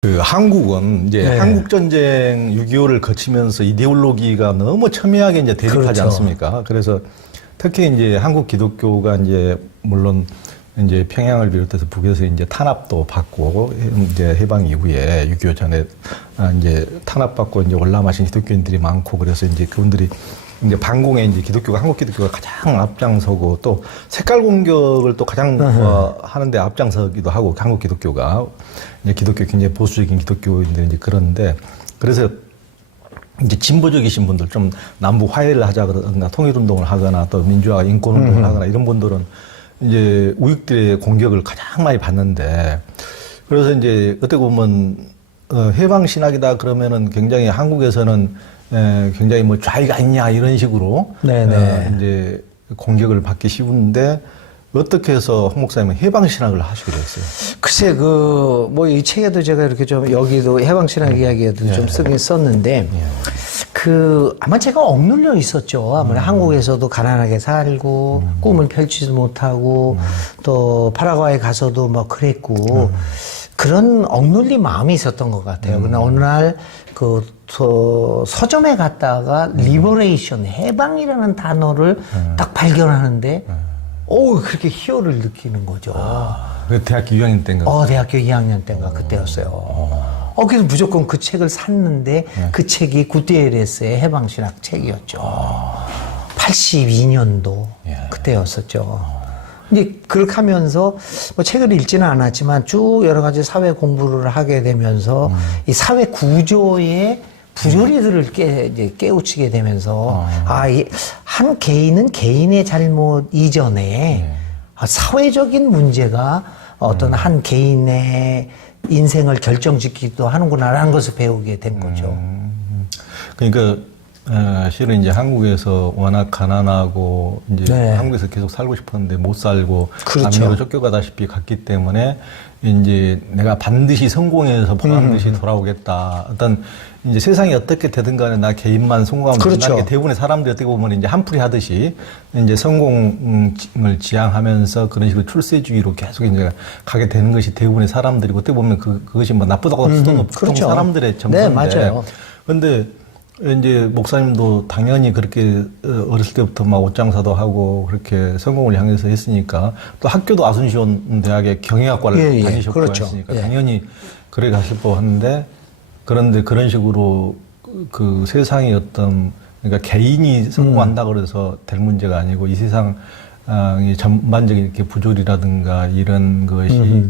그 한국은 이제 네. 한국전쟁 6.25를 거치면서 이데올로기가 너무 첨예하게 이제 대립하지 그렇죠. 않습니까? 그래서 특히 이제 한국 기독교가 이제 물론 이제 평양을 비롯해서 북에서 이제 탄압도 받고 이제 해방 이후에 6.25 전에 이제 탄압받고 이제 올라마신 기독교인들이 많고 그래서 이제 그분들이 이제 반공에 이제 기독교가 한국 기독교가 가장 앞장서고 또 색깔 공격을 또 가장 하는데 앞장서기도 하고 한국 기독교가 이제 기독교 굉장히 보수적인 기독교인들이 이제 그런데 그래서 이제 진보적이신 분들 좀 남북 화해를 하자 그러거나 통일운동을 하거나 또 민주화 인권운동을 하거나 이런 분들은 이제 우익들의 공격을 가장 많이 받는데 그래서 이제 어떻게 보면 해방 신학이다 그러면은 굉장히 한국에서는 굉장히 뭐 좌익 아니냐 이런 식으로 이제 공격을 받기 쉬운데 어떻게 해서 홍 목사님은 해방 신학을 하시게 됐어요? 글쎄 뭐 이 책에도 제가 이렇게 좀 여기도 해방신학 이야기에도 좀 쓰긴 썼는데 아마 제가 억눌려 있었죠. 아무래도 한국에서도 가난하게 살고 꿈을 펼치지 못하고 또 파라과이 가서도 뭐 그랬고 그런 억눌린 마음이 있었던 것 같아요. 그러나 어느 날 서점에 갔다가 리버레이션, 해방이라는 단어를 딱 발견하는데 그렇게 희열을 느끼는 거죠. 그 대학교 2학년 때인가? 대학교 2학년 때인가 그때였어요. 그래서 무조건 그 책을 샀는데 그 책이 구테레스의 해방신학 책이었죠. 82년도 그때였었죠. 이제 그렇게 하면서 뭐 책을 읽지는 않았지만 쭉 여러 가지 사회 공부를 하게 되면서 이 사회 구조의 부조리들을 깨우치게 되면서 한 개인은 개인의 잘못 이전에 사회적인 문제가 어떤 한 개인의 인생을 결정짓기도 하는구나라는 것을 배우게 된 거죠. 그러니까 실은 이제 한국에서 워낙 가난하고 이제 한국에서 계속 살고 싶었는데 못 살고 남미로 쫓겨가다시피 갔기 때문에 이제 내가 반드시 성공해서 반드시 돌아오겠다. 어떤 이제 세상이 어떻게 되든 간에 나 개인만 성공하면 된다는 게 대부분의 사람들이 어떻게 보면 이제 한풀이 하듯이 이제 성공을 지향하면서 그런 식으로 출세주의로 계속 이제 가게 되는 것이 대부분의 사람들이고 어떻게 보면 그것이 뭐 나쁘다고 할 수도 없고 사람들의 정서인데. 네, 맞아요. 근데 이제 목사님도 당연히 그렇게 어렸을 때부터 막 옷장사도 하고 그렇게 성공을 향해서 했으니까 또 학교도 아순시온 대학의 경영학과를 다니셨고 했으니까 당연히 그래 가실 법한데 그런데 그런 식으로 그 세상의 어떤 그러니까 개인이 성공한다 그래서 될 문제가 아니고 이 세상이 전반적인 이렇게 부조리라든가 이런 것이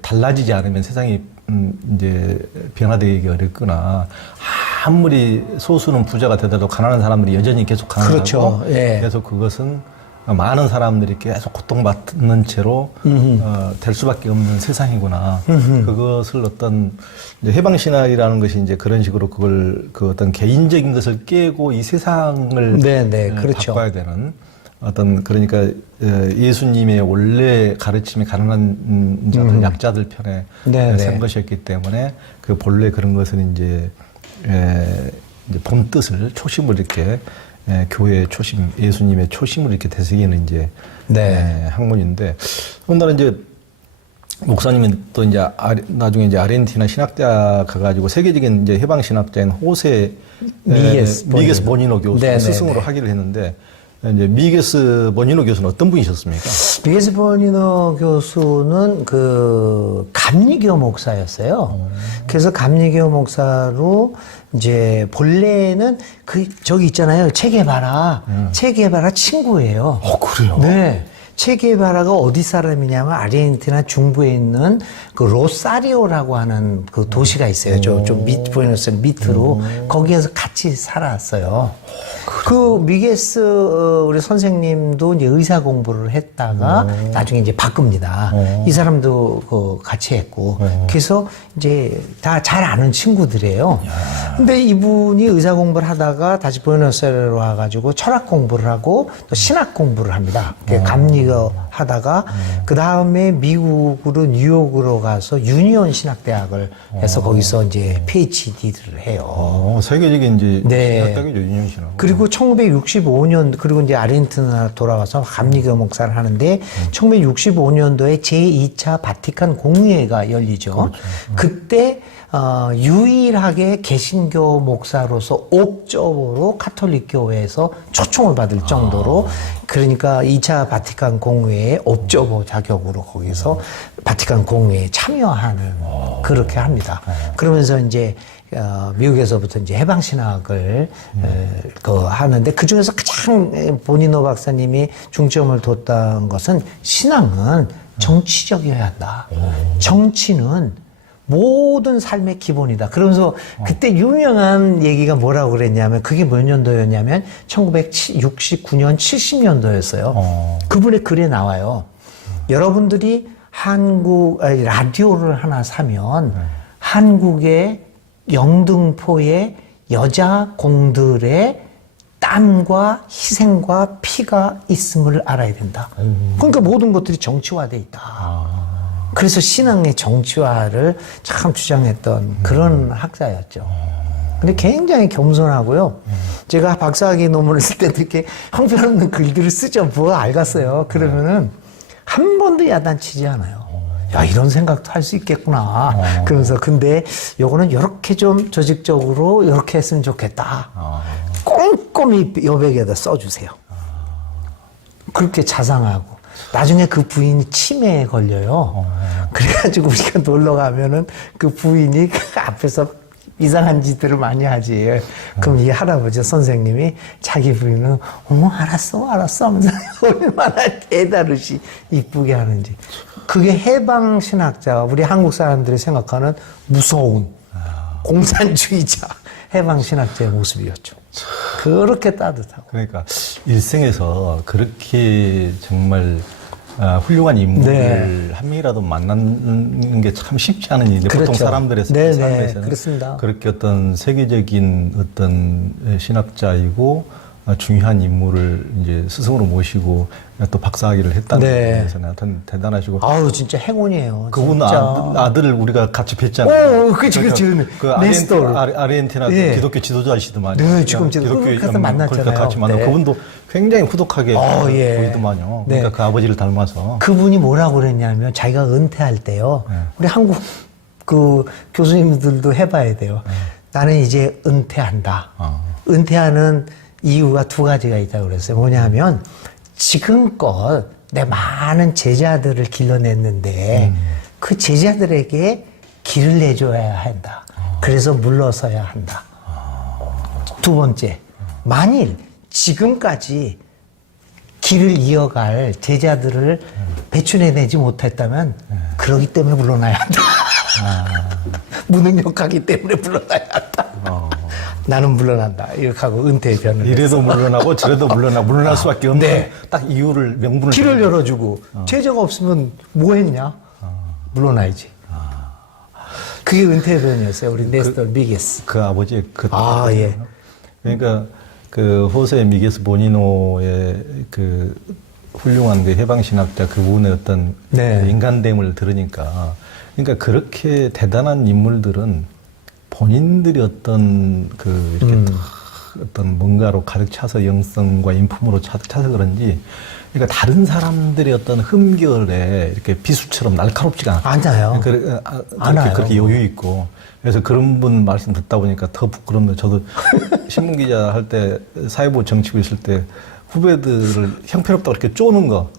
달라지지 않으면 세상이 이제 변화되기 어렵거나 아무리 소수는 부자가 되더라도 가난한 사람들이 여전히 계속 가난하고 계속 그것은 많은 사람들이 계속 고통받는 채로 될 수밖에 없는 세상이구나. 그것을 어떤 이제 해방신학이라는 것이 이제 그런 식으로 그걸 그 어떤 개인적인 것을 깨고 이 세상을 바꿔야 되는 어떤 그러니까 예수님의 원래 가르침이 가난한 자들 약자들 편에 선 것이었기 때문에 그 본래 그런 것은 이제 본 뜻을 초심을 이렇게 교회의 초심, 예수님의 초심을 이렇게 되새기는 이제 학문인데 더군다나 이제 목사님은 또 이제 나중에 이제 아르헨티나 신학대학 가가지고 세계적인 이제 해방 신학자인 호세 미게스 보니노 교수 스승으로 하기를 했는데 이제 미게스 보니노 교수는 어떤 분이셨습니까? 미게스 보니노 교수는 감리교 목사였어요. 그래서 감리교 목사로 이제 본래는 저기 있잖아요. 체게바라 친구예요. 그래요? 네. 체게바라가 어디 사람이냐면 아르헨티나 중부에 있는 그 로사리오라고 하는 그 도시가 있어요. 좀 부에노스아이레스 밑으로 거기에서 같이 살았어요. 그 미게스 우리 선생님도 이제 의사 공부를 했다가 나중에 이제 바꿉니다. 이 사람도 같이 했고 그래서 이제 다 잘 아는 친구들이에요. 근데 이분이 의사 공부를 하다가 다시 부에노스아이레스로 와가지고 철학 공부를 하고 또 신학 공부를 합니다. 감리교 하다가 그 다음에 미국으로 뉴욕으로 가서 유니온 신학대학을 해서 거기서 이제 PhD를 해요. 세계적인 이제 네. 신학대학이죠, 유니온 신학. 그리고 1965년 그리고 이제 아르헨티나 돌아와서 감리교 목사를 하는데 1965년도에 제2차 바티칸 공의회가 열리죠. 그렇죠. 그때 유일하게 개신교 목사로서 옥저버로 카톨릭 교회에서 초청을 받을 정도로 그러니까 2차 바티칸 공회에 옥저버 자격으로 거기서 바티칸 공회에 참여하는 그렇게 합니다. 그러면서 이제 미국에서부터 이제 해방신학을 하는데 그 중에서 가장 보니노 박사님이 중점을 뒀던 것은 신앙은 정치적이어야 한다. 정치는 모든 삶의 기본이다. 그러면서 그때 유명한 얘기가 뭐라고 그랬냐면 그게 몇 년도였냐면 1969년 70년도였어요. 그분의 글에 나와요. 여러분들이 라디오를 하나 사면 한국의 영등포의 여자 공들의 땀과 희생과 피가 있음을 알아야 된다. 그러니까 모든 것들이 정치화돼 있다. 그래서 신앙의 정치화를 참 주장했던 그런 학자였죠. 근데 굉장히 겸손하고요. 제가 박사학위 논문을 쓸 때도 이렇게 형편없는 글들을 쓰죠. 뭐 알겠어요. 그러면은 한 번도 야단치지 않아요. 야, 이런 생각도 할 수 있겠구나. 그러면서 근데 요거는 요렇게 좀 조직적으로 요렇게 했으면 좋겠다. 꼼꼼히 여백에다 써주세요. 그렇게 자상하고. 나중에 그 부인이 치매에 걸려요. 그래가지고 우리가 놀러 가면은 그 부인이 그 앞에서 이상한 짓들을 많이 하지. 그럼 이 할아버지 선생님이 자기 부인은 알았어 하면서 얼마나 깨달으시 이쁘게 하는지. 그게 해방신학자, 우리 한국 사람들이 생각하는 무서운 공산주의자 해방신학자의 모습이었죠. 그렇게 따뜻하고. 그러니까 일생에서 그렇게 정말 훌륭한 인물을 네. 한 명이라도 만나는 게 참 쉽지 않은 일인데 그렇죠. 보통 사람들의 네, 삶에서는 그렇습니다. 그렇게 어떤 세계적인 어떤 신학자이고 중요한 인물을 이제 스승으로 모시고 또 박사학위를 했다는 네. 데서 하여튼 대단하시고 아우 진짜 행운이에요. 그분 진짜. 아들을 우리가 같이 뵀잖아요. 그치. 그 네스토르. 아르헨티나 네. 기독교 지도자이시더만요. 네, 지금 가서 만났잖아요. 그러니까 같이 만나고 네. 그분도 굉장히 후덕하게 예. 보이더만요. 네. 그러니까 그 아버지를 닮아서. 그분이 뭐라고 그랬냐면 자기가 은퇴할 때요. 우리 한국 그 교수님들도 해봐야 돼요. 나는 이제 은퇴한다. 은퇴하는 이유가 두 가지가 있다고 그랬어요. 뭐냐면 지금껏 내 많은 제자들을 길러냈는데 그 제자들에게 길을 내줘야 한다. 그래서 물러서야 한다. 두 번째, 만일 지금까지 길을 이어갈 제자들을 배출해내지 못했다면 그러기 때문에 물러나야 한다. 무능력하기 때문에 물러나야 한다. 나는 물러난다. 이렇게 하고 은퇴의 변을 이래도 했어. 물러나고 저래도 물러날 수밖에 없는 네. 딱 이유를 명분을 길을 열어주고 제자가 없으면 뭐 했냐? 물러나야지. 그게 은퇴의 변이었어요. 우리 네스tor 미게스. 그 아버지의 그 예. 그러니까 그 호세 미게스 보니노의 그 훌륭한 그 해방신학자 그분의 어떤 네. 그 인간됨을 들으니까 그러니까 그렇게 대단한 인물들은 본인들이 어떤 그 이렇게 어떤 뭔가로 가득 차서 영성과 인품으로 가득 차서 그런지 그러니까 다른 사람들의 어떤 흠결에 이렇게 비수처럼 날카롭지가 않아요. 그렇게 여유 있고 그래서 그런 분 말씀 듣다 보니까 더 부끄럽네요. 저도 신문 기자 할 때 사회부 정치고 있을 때 후배들을 형편없다고 이렇게 쪼는 거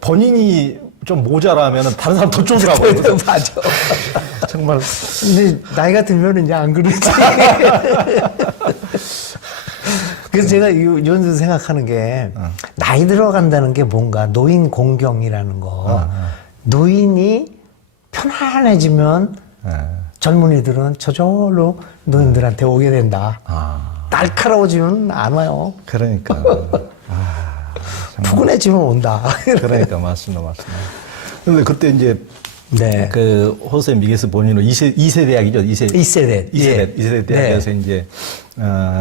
본인이 좀 모자라면 다른 사람 더 쪼더라고요. 맞아. 정말. 근데 나이가 들면 이제 안 그러지. 그래서 제가 이런 생각하는 게 나이 들어간다는 게 뭔가 노인 공경이라는 거. 노인이 편안해지면 젊은이들은 저절로 노인들한테 오게 된다. 날카로워지면 안 와요. 그러니까. 푸근해지면 온다. 그러니까 맞습니다. 근데 그때 이제 네. 그 호세 미게스 보니노 2세 대학이죠. 2세대 예. 대학에서 이제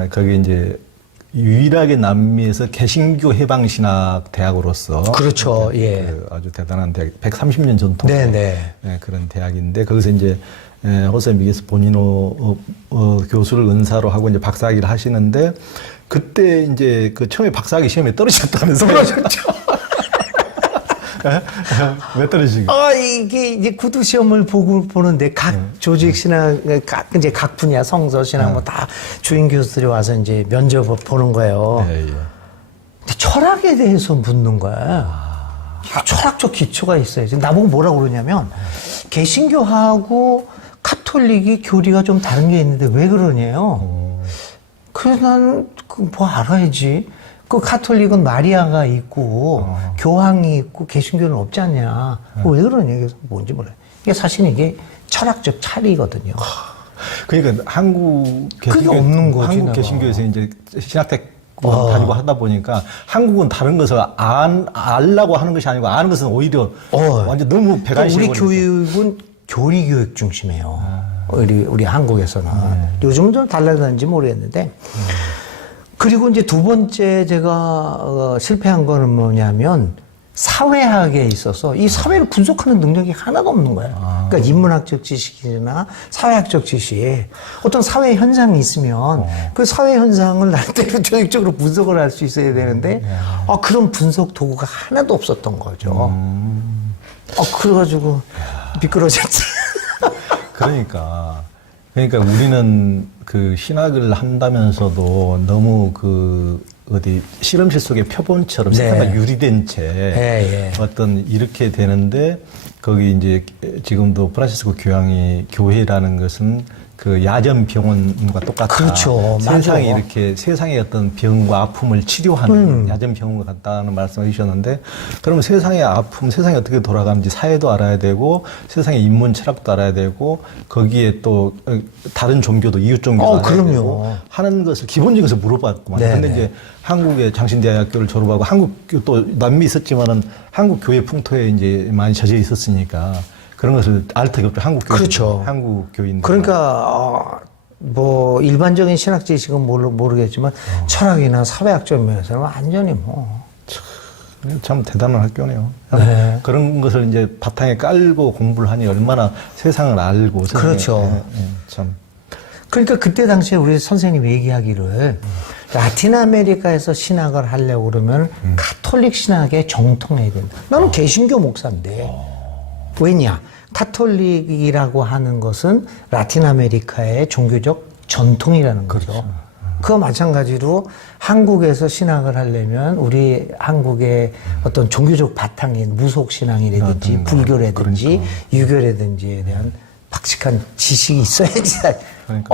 거기 이제 유일하게 남미에서 개신교 해방신학 대학으로서 그렇죠. 예. 그 아주 대단한 대학, 130년 전통의 네, 그런 대학인데 거기서 이제 호세 미게스 보니노 교수를 은사로 하고 이제 박사학위를 하시는데 그때 이제 그 처음에 박사학위 시험에 떨어졌다면서요? 떨어졌죠. 왜 떨어지고? 이게 이제 구두 시험을 보는데 각 조직 신학, 각 분야 성서 신학 뭐 다 주임 교수들이 와서 이제 면접을 보는 거예요. 예. 근데 철학에 대해서 묻는 거야. 철학적 기초가 있어야지. 나보고 뭐라고 그러냐면 개신교하고 카톨릭이 교리가 좀 다른 게 있는데 왜 그러냐요? 그래서 난 뭐 알아야지. 그 카톨릭은 마리아가 있고 교황이 있고 개신교는 없지 않냐. 왜 그러냐. 그래서 뭔지 몰라요. 이게 사실 이게 철학적 차이거든요. 그러니까 한국 개신교 없는 거지, 한국 내가. 개신교에서 이제 신학대 다니고 하다 보니까 한국은 다른 것을 알라고 하는 것이 아니고 아는 것은 오히려 완전 너무 배관식이 우리 교육은 교리 교육 중심이에요. 우리 한국에서는 요즘은 좀 달라졌는지 모르겠는데. 그리고 이제 두 번째 제가 실패한 거는 뭐냐면 사회학에 있어서 이 사회를 분석하는 능력이 하나도 없는 거예요. 그러니까 인문학적 지식이나 사회학적 지식, 어떤 사회 현상이 있으면 그 사회 현상을 나름대로 조직적으로 분석을 할 수 있어야 되는데 그런 분석 도구가 하나도 없었던 거죠. 그래가지고 미끄러졌지. 그러니까 우리는 그 신학을 한다면서도 너무 그 어디 실험실 속의 표본처럼 세상과 유리된 채 어떤 이렇게 되는데 거기 이제 지금도 프란시스코 교황이 교회라는 것은 그 야전 병원과 똑같다. 그렇죠. 세상에 맞아. 이렇게 세상의 어떤 병과 아픔을 치료하는 야전 병원과 같다는 말씀을 해주셨는데 그러면 세상의 아픔, 세상이 어떻게 돌아가는지 사회도 알아야 되고 세상의 인문 철학도 알아야 되고 거기에 또 다른 종교도 이웃 종교도 알아야 그럼요. 되고 하는 것을 기본적인 것을 물어봤구만. 근데 이제 한국의 장신대학교를 졸업하고 한국 또 남미 있었지만은 한국 교회 풍토에 이제 많이 젖어 있었으니까. 그런 것을 알 턱이 없죠. 한국 교인. 그렇죠. 한국 교인. 그러니까, 뭐, 일반적인 신학 지식은 모르겠지만, 철학이나 사회학적 면에서는 완전히 뭐. 참 대단한 학교네요. 네. 그런 것을 이제 바탕에 깔고 공부를 하니 얼마나 세상을 알고. 그렇죠. 참. 그러니까 그때 당시에 우리 선생님이 얘기하기를, 라틴 아메리카에서 신학을 하려고 그러면 가톨릭 신학에 정통해야 된다. 나는 개신교 목사인데. 왜냐? 카톨릭이라고 하는 것은 라틴 아메리카의 종교적 전통이라는 거죠. 그렇죠. 그와 마찬가지로 한국에서 신학을 하려면 우리 한국의 어떤 종교적 바탕인 무속신앙이라든지 불교라든지 유교라든지에 대한 박식한 지식이 있어야지.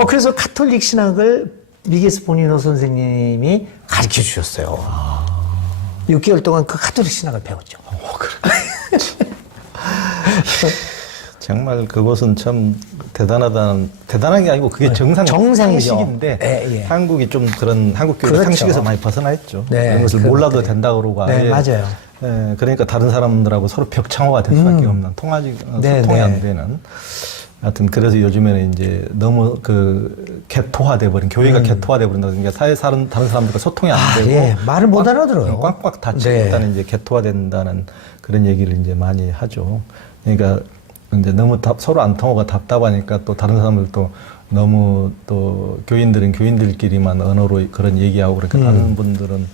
그래서 카톨릭 신학을 미게스 보니노 선생님이 가르쳐 주셨어요. 6개월 동안 그 카톨릭 신학을 배웠죠. 정말 그것은 참 대단한 게 아니고 그게 상식인데 한국이 좀 그런 한국 교육 상식에서 많이 벗어나 있죠. 그런 것을 몰라도 된다고 그러고 맞아요. 그러니까 다른 사람들하고 서로 벽창호가 될 수밖에 없는 소통이 안 되는. 하여튼 그래서 요즘에는 이제 너무 그 개토화돼 버린 교회가 개토화돼 버린다. 그러니까 사회 다른 사람들과 소통이 안 되고 말을 못 알아들어요. 꽉꽉 닫히고 일단은 이제 개토화된다는 그런 얘기를 이제 많이 하죠. 그러니까 이제 너무 서로 안 통하고 답답하니까 또 다른 사람들도 너무 또 교인들은 교인들끼리만 언어로 그런 얘기하고 그러니까 다른 분들은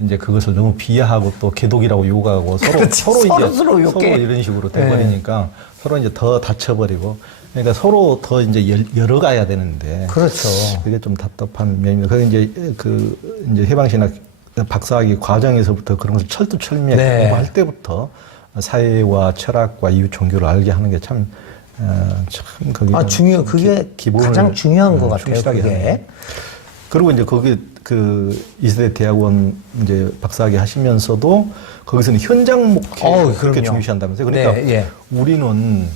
이제 그것을 너무 비하하고 또 개독이라고 욕하고 서로 이런 식으로 돼버리니까 서로 이제 더 다쳐버리고 그러니까 서로 더 이제 열어가야 되는데 그렇죠. 그게 좀 답답한 면입니다. 그래서 이제 해방신학 박사학위 과정에서부터 그런 것을 철두철미하게 공부할 때부터 사회와 철학과 이웃 종교를 알게 하는 게 참 그게 그게 가장 중요한 것 같아요. 그게. 그리고 이제 거기 그 이세대 대학원 이제 박사학위 하시면서도 거기서는 현장 목회를 그렇게 중시한다면서요. 그러니까 우리는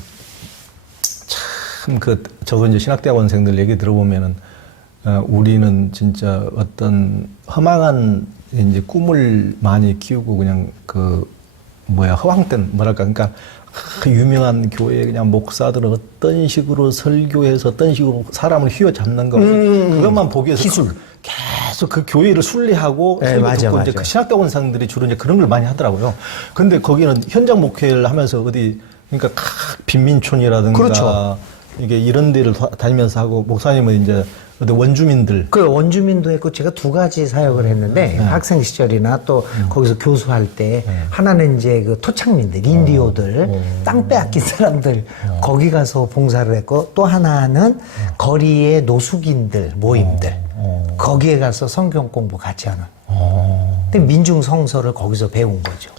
참 저도 이제 신학대학원생들 얘기 들어보면은 우리는 진짜 어떤 허망한 이제 꿈을 많이 키우고 그냥 허황된 그러니까 그 유명한 교회 그냥 목사들은 어떤 식으로 설교해서 어떤 식으로 사람을 휘어잡는 거 그것만 보기 위해서 계속 가서 그 교회를 순례하고 네, 설교 맞아, 듣고 맞아. 이제 그 신학대원상들이 주로 이제 그런 걸 많이 하더라고요. 근데 거기는 현장 목회를 하면서 어디 그러니까 빈민촌이라든가 그렇죠. 이게 이런 데를 다니면서 하고 목사님은 이제 어디 원주민들 그 원주민도 했고 제가 두 가지 사역을 했는데 학생 시절이나 또 거기서 교수할 때 하나는 이제 그 토착민들, 인디오들, 땅 빼앗긴 사람들 거기 가서 봉사를 했고 또 하나는 거리의 노숙인들 모임들 거기에 가서 성경 공부 같이 하는. 근데 민중 성서를 거기서 배운 거죠.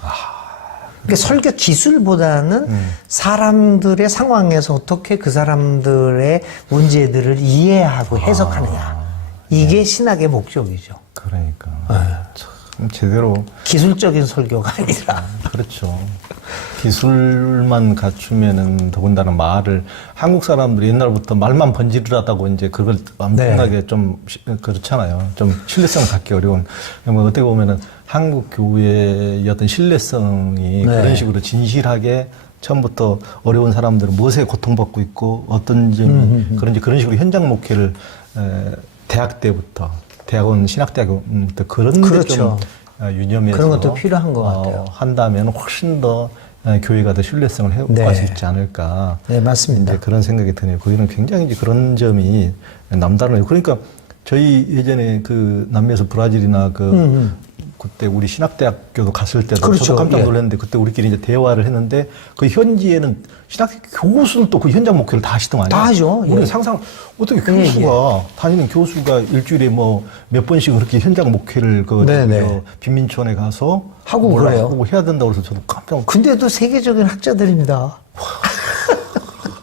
그러니까 설교 기술보다는 사람들의 상황에서 어떻게 그 사람들의 문제들을 이해하고 해석하느냐. 이게 신학의 목적이죠. 그러니까 참 제대로 기술적인 설교가 아니라. 그렇죠. 기술만 갖추면은 더군다나 말을 한국 사람들이 옛날부터 말만 번지르르하다고 이제 그걸 엄청나게 좀 그렇잖아요. 좀 신뢰성을 갖기 어려운. 뭐 어떻게 보면은 한국 교회의 어떤 신뢰성이 그런 식으로 진실하게 처음부터 어려운 사람들은 무엇에 고통받고 있고 어떤 점이 그런 식으로 현장 목회를 대학 때부터 대학원 신학대학부터 그런 그렇죠. 좀 유념해서 그런 것도 필요한 것 같아요. 한다면 훨씬 더 교회가 더 신뢰성을 회복할 수 있지 않을까. 네, 맞습니다. 이제 그런 생각이 드네요. 거기는 굉장히 이제 그런 점이 남다르네요. 그러니까 저희 예전에 그 남미에서 브라질이나 그때 우리 신학대학교도 갔을 때도 그렇죠. 저도 깜짝 놀랐는데 그때 우리끼리 이제 대화를 했는데 그 현지에는 신학교 교수는 또 그 현장 목회를 다 하시더만요. 다 하죠. 우리는 상상 어떻게 교수가 다니는 교수가 일주일에 뭐 몇 번씩 그렇게 현장 목회를 빈민촌에 가서 하고 그래요. 하고 해야 된다고 해서 저도 깜짝. 근데도 세계적인 학자들입니다.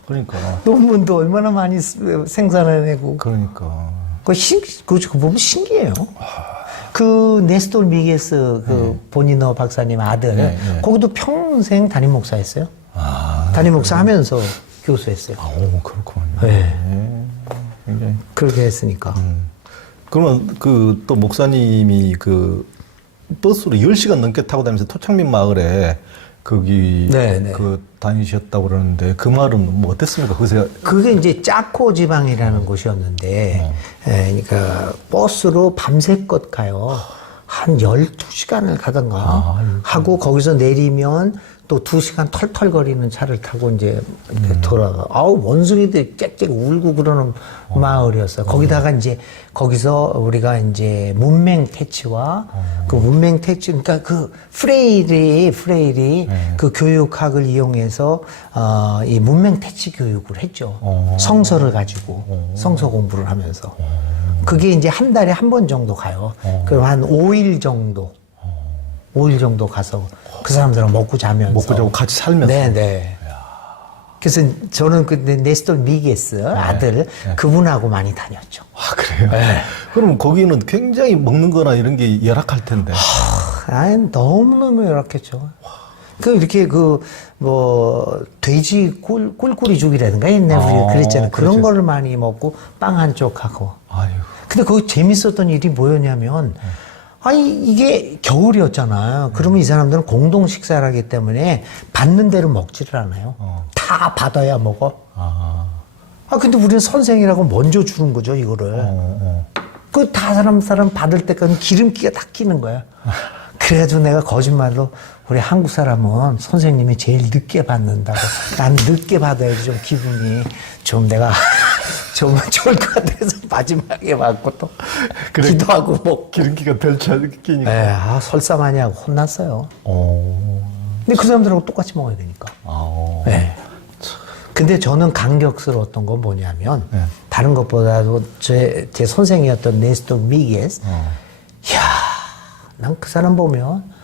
그러니까. 논문도 얼마나 많이 생산해내고. 그러니까. 그거 보면 신기해요. 그 네스톨 미게스 그 보니너 박사님 아들 거기도 평생 담임 목사했어요. 담임 목사 하면서 교수했어요. 오, 그렇군요. 네. 굉장히. 그렇게 했으니까. 그러면 그 또 목사님이 그 버스로 10시간 넘게 타고 다니면서 토착민 마을에 거기 그 다니셨다고 그러는데 그 말은 뭐 어땠습니까? 그게 이제 짜코 지방이라는 곳이었는데, 그러니까 버스로 밤새껏 가요. 한 12시간을 가던가 하고 거기서 내리면 또 2시간 털털거리는 차를 타고 이제 돌아가. 아우, 원숭이들이 짹짹 울고 그러는 마을이었어요. 거기다가 이제 거기서 우리가 이제 문맹 퇴치와 그 문맹 퇴치, 그러니까 그 프레일이 그 교육학을 이용해서 이 문맹 퇴치 교육을 했죠. 성서를 가지고 성서 공부를 하면서. 그게 이제 한 달에 한 번 정도 가요. 그럼 한 5일 정도. 5일 정도 가서 그 사람들은 먹고 자면서. 먹고 자고 같이 살면서. 네네. 그래서 저는 그 네스톨 미게스 아들 그분하고 많이 다녔죠. 아, 그래요? 네. 그럼 거기는 굉장히 먹는 거나 이런 게 열악할 텐데. 아니, 너무너무 열악했죠. 이렇게 돼지 꿀꿀이죽이라든가 옛날에 우리가 그랬잖아요. 그런 거를 많이 먹고 빵 한쪽 하고. 아유. 근데 거기 재밌었던 일이 뭐였냐면, 이게 겨울이었잖아요. 그러면 이 사람들은 공동 식사를 하기 때문에 받는 대로 먹지를 않아요. 다 받아야 먹어. 근데 우리는 선생이라고 먼저 주는 거죠, 이거를. 다 사람 받을 때까지 기름기가 다 끼는 거야. 그래가지고 내가 거짓말로 우리 한국 사람은 선생님이 제일 늦게 받는다고. 난 늦게 받아야지 좀 기분이 좀 내가 좀 좋을 것 같아서 마지막에 받고 또 기도하고 먹고. 기름기가 덜 끼니까. 네, 설사 많이 하고 혼났어요. 근데 그 사람들하고 똑같이 먹어야 되니까. 네. 근데 저는 감격스러웠던 건 뭐냐면 다른 것보다도 제 선생이었던 네스토 미게스. 이야, 난 그 사람 보면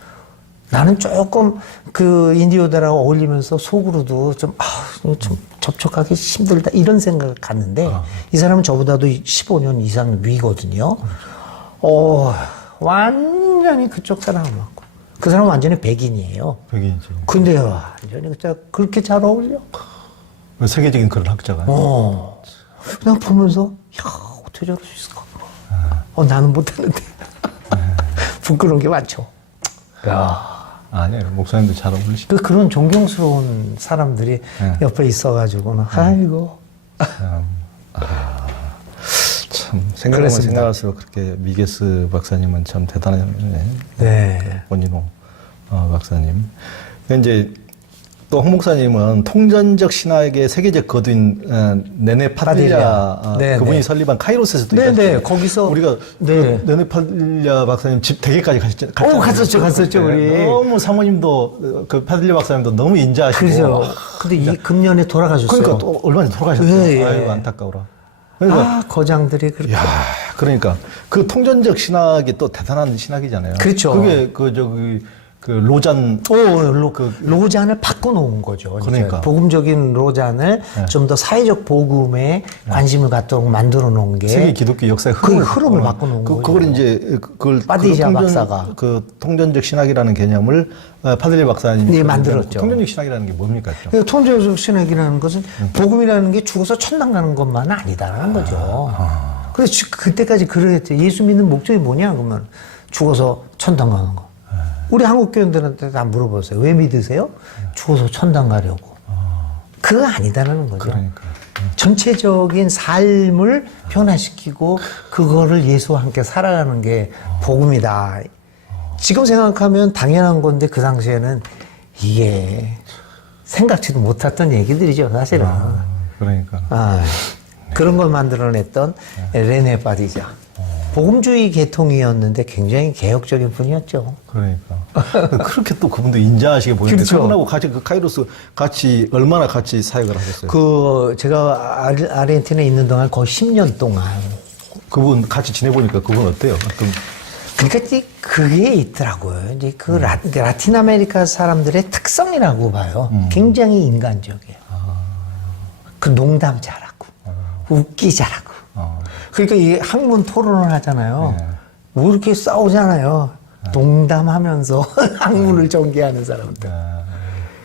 나는 조금 그 인디오들하고 어울리면서 속으로도 좀 접촉하기 힘들다 이런 생각을 갖는데 이 사람은 저보다도 15년 이상 위거든요. 완전히 그쪽 사람 맞고 그 사람은 완전히 백인이에요. 백인이죠. 근데 완전히 그렇게 잘 어울려. 세계적인 그런 학자가. 그냥 보면서 야, 어떻게 저럴 수 있을까? 나는 못하는데. 부끄러운 게 많죠. 아니에요. 목사님도 잘 어울리시죠. 그런 존경스러운 사람들이 옆에 있어가지고는, 아이고. 참. 참 생각하면 생각할수록 그렇게 미게스 박사님은 참 대단한 원인호 박사님. 이제 또 홍 목사님은 통전적 신학의 세계적 거두인 네네 파딜랴 그분이 설립한 카이로스에서도 네네 거기서 우리가 네네 파딜랴 박사님 집 대게까지 갔잖아요. 갔었죠 우리. 너무 사모님도 그 파딜랴 박사님도 너무 인자하시고. 그죠. 근데 이 금년에 돌아가셨어요. 그러니까 또 얼마 전에 돌아가셨어요. 아이고 안타까워라. 그러니까 거장들이 그렇게. 야, 그러니까 그 통전적 신학이 또 대단한 신학이잖아요. 그렇죠. 그게 그 로잔 로잔을 바꿔놓은 거죠. 그러니까 복음적인 로잔을 좀 더 사회적 복음에 관심을 갖도록 만들어 놓은 게 세계 기독교 역사의 흐름을 바꿔놓은 거죠. 그걸 이제 그걸 파디샤 박사가 그 통전적 신학이라는 개념을 파딜리 박사님이 만들었죠. 통전적 신학이라는 게 뭡니까? 통전적 신학이라는 것은 복음이라는 게 죽어서 천당 가는 것만은 아니다라는 거죠. 그래서 그때까지 그러겠죠. 예수 믿는 목적이 뭐냐 그러면 죽어서 천당 가는 거. 우리 한국 교인들한테 다 물어보세요. 왜 믿으세요? 죽어서 천당 가려고. 그거 아니다라는 거죠. 그러니까. 전체적인 삶을 변화시키고 그거를 예수와 함께 살아가는 게 복음이다. 지금 생각하면 당연한 건데 그 당시에는 이게 생각지도 못했던 얘기들이죠, 사실은. 그러니까. 그런 걸 만들어냈던 레네 파디샤. 복음주의 계통이었는데 굉장히 개혁적인 분이었죠. 그러니까. 그렇게 또 그분도 인자하시게 보이는데. 그렇죠. 그분하고 같이 그 카이로스 얼마나 같이 사역을 하셨어요? 제가 아르헨티나에 있는 동안 거의 10년 동안. 그분 같이 지내보니까 그분 어때요? 그러니까 그게 있더라고요. 이제 그 라틴 아메리카 사람들의 특성이라고 봐요. 굉장히 인간적이에요. 그 농담 잘하고, 웃기 잘하고. 그러니까 이 학문 토론을 하잖아요. 뭐 이렇게 싸우잖아요. 농담하면서 학문을 전개하는 사람들.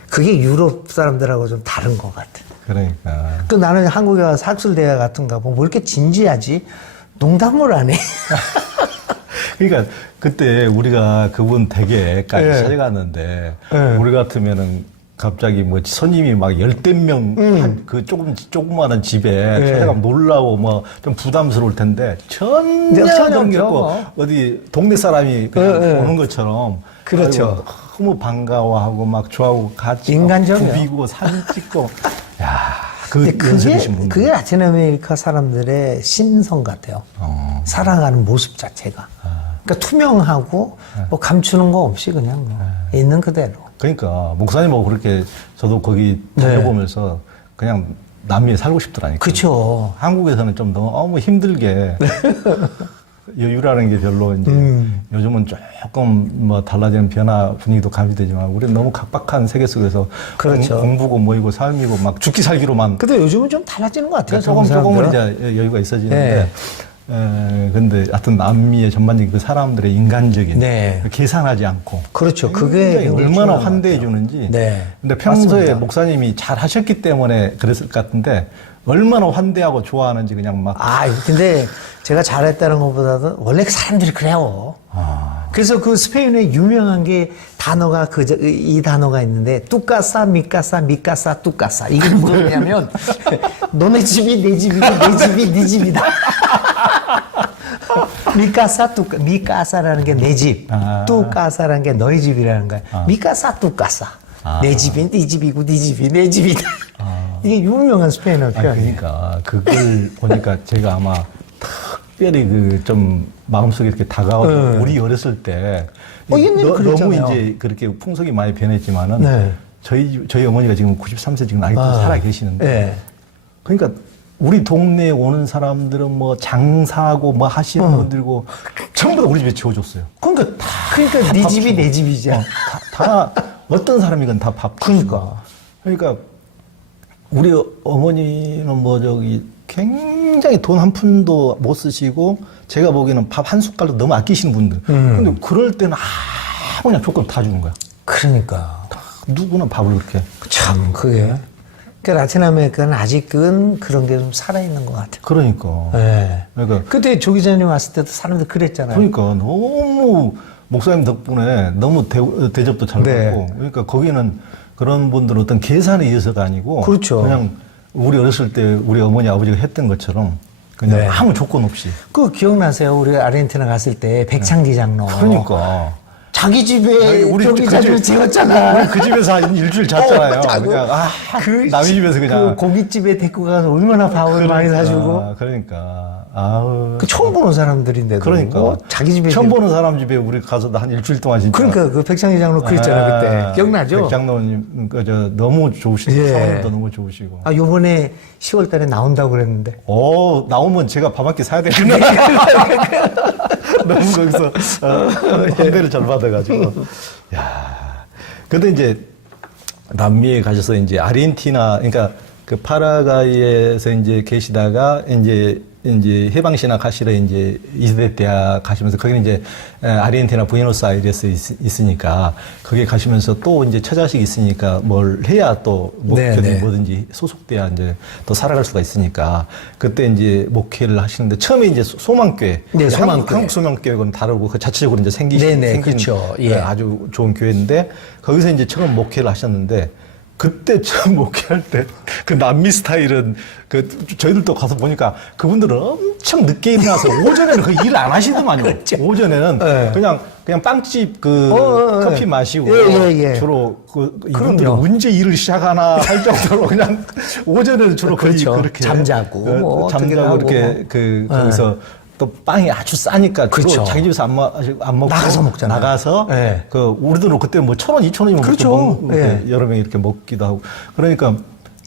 그게 유럽 사람들하고 좀 다른 것 같아. 그러니까. 나는 한국에 와서 학술대회 같은 거 보면 뭐 이렇게 진지하지? 농담을 안 해. 그러니까 그때 우리가 그분 댁에까지 찾아갔는데 우리 같으면은 갑자기 뭐 손님이 막 10명 그 조그마한 집에 찾아가면 놀라고 뭐 좀 부담스러울 텐데 전혀 정겹고 어디 동네 사람이 그냥 오는 것처럼 그렇죠. 너무 반가워하고 막 좋아하고 같이 인간적이에요. 부비고 사진 찍고 야, 그게 라틴 아메리카 사람들의 신성 같아요. 살아가는 모습 자체가. 그러니까 투명하고 뭐 감추는 거 없이 그냥 있는 그대로. 그러니까 목사님하고 그렇게 저도 거기 다녀보면서 그냥 남미에 살고 싶더라니까. 그렇죠. 한국에서는 좀 너무 힘들게 여유라는 게 별로 이제 요즘은 조금 뭐 달라지는 변화 분위기도 감지되지만 우리는 너무 각박한 세계 속에서 그렇죠. 공부고 모이고 삶이고 막 죽기 살기로만. 근데 요즘은 좀 달라지는 것 같아요. 조금은 이제 여유가 있어지는데. 근데 하여튼 남미의 전반적인 그 사람들의 인간적인 계산하지 않고 그렇죠. 그게 얼마나 환대해 주는지. 근데 평소에 맞습니다. 목사님이 잘 하셨기 때문에 그랬을 것 같은데 얼마나 환대하고 좋아하는지 그냥 막. 근데 제가 잘했다는 것보다도 원래 사람들이 그래요. 그래서 그 스페인에 유명한 게 단어가 이 단어가 있는데 뚜까사, 미까사, 미까사, 뚜까사. 이게 뭐냐면 너네 집이 내 집이고 내 집이 네 집이다. 미까사라는 게 내 집, 뚜까사라는 게 너희 집이라는 거야. 미까사, 뚜까사. 내 집이 네 집이고 네 집이 내 집이다. 이게 유명한 스페인어 표현이에요. 그러니까 그걸 보니까 제가 아마 특별히 좀 마음속에 이렇게 다가오고 우리 어렸을 때 너무 이제 그렇게 풍속이 많이 변했지만은 저희 어머니가 지금 93세 지금 아직도 살아 계시는데 그러니까 우리 동네에 오는 사람들은 뭐 장사하고 뭐 하시는 분들고 전부 다 우리 집에 지어줬어요. 그러니까 네 집이 내 집이잖아. 다 어떤 사람이건 다 밥. 그러니까 우리 어머니는 뭐 굉장히 돈 한 푼도 못 쓰시고 제가 보기에는 밥 한 숟갈도 너무 아끼시는 분들. 근데 그럴 때는 그냥 조건 다 주는 거야. 그러니까. 누구나 밥을 그렇게. 참, 그게. 그러니까 라틴 아메리카는 아직은 그런 게 좀 살아있는 것 같아요. 그러니까. 그러니까. 그때 조 기자님 왔을 때도 사람들 그랬잖아요. 그러니까 너무 목사님 덕분에 너무 대접도 잘 받고. 그러니까 거기는 그런 분들은 어떤 계산에 의해서가 아니고. 그렇죠. 그냥 우리 어렸을 때 우리 어머니 아버지가 했던 것처럼 그냥 네. 아무 조건 없이. 그 기억나세요? 우리 아르헨티나 갔을 때 백창기 장로. 그러니까. 자기 집에 우리 저기 그 자주 집- 재웠잖아. 우리 그 집에서 한 일주일 잤잖아요. 자고. 그냥 그 남의 집에서 그냥. 그 고깃집에 데리고 가서 얼마나 밥을 많이 사주고. 그러니까. 아우. 그 처음 보는 사람들인데도. 그러니까. 뭐 자기 집에. 처음 보는 사람 집에 우리 가서 한 일주일 동안 진짜. 그러니까 그 백창기 장로 그랬잖아, 그때. 기억나죠? 백장로님, 너무 좋으시고, 예. 성함도 너무 좋으시고. 아, 요번에 10월 달에 나온다고 그랬는데. 나오면 제가 밥 한 끼 사야 되겠네. 너무 거기서 환대를 잘 받아가지고. 야, 근데 이제 남미에 가셔서 이제 아르헨티나, 그러니까 그 파라과이에서 이제 계시다가 이제 해방신학 가시러 이제 이세대 대학 가시면서 거기는 이제 아르헨티나 부에노스아이레스에 있으니까 거기에 가시면서 또 이제 처자식이 있으니까 뭘 해야 또 목회든 뭐든지 소속돼야 이제 또 살아갈 수가 있으니까 그때 이제 목회를 하시는데 처음에 이제 소망교회. 네, 소망교회. 한국 소망교회는 다르고 그 자체적으로 이제 생긴 그렇죠. 예. 아주 좋은 교회인데 거기서 이제 처음 목회를 하셨는데 그때 처음 목회할 때 그 남미 스타일은 그 저희들도 가서 보니까 그분들은 엄청 늦게 일어나서 오전에는 그 일을 안 하시더만요. 그렇죠. 오전에는 네. 그냥 빵집 커피 마시고 주로 이분들은 그럼요. 언제 일을 시작하나 할 정도로 그냥 오전에는 주로 그렇죠. 그렇게 잠자고 뭐 어떻게든 잠자고 하고. 이렇게 거기서 또 빵이 아주 싸니까 주로 그렇죠. 자기 집에서 안 먹고 나가서 먹잖아요. 나가서 네. 우리들은 그때 뭐 1,000원, 2,000원이면 그렇죠. 네. 여러 명이 이렇게 먹기도 하고 그러니까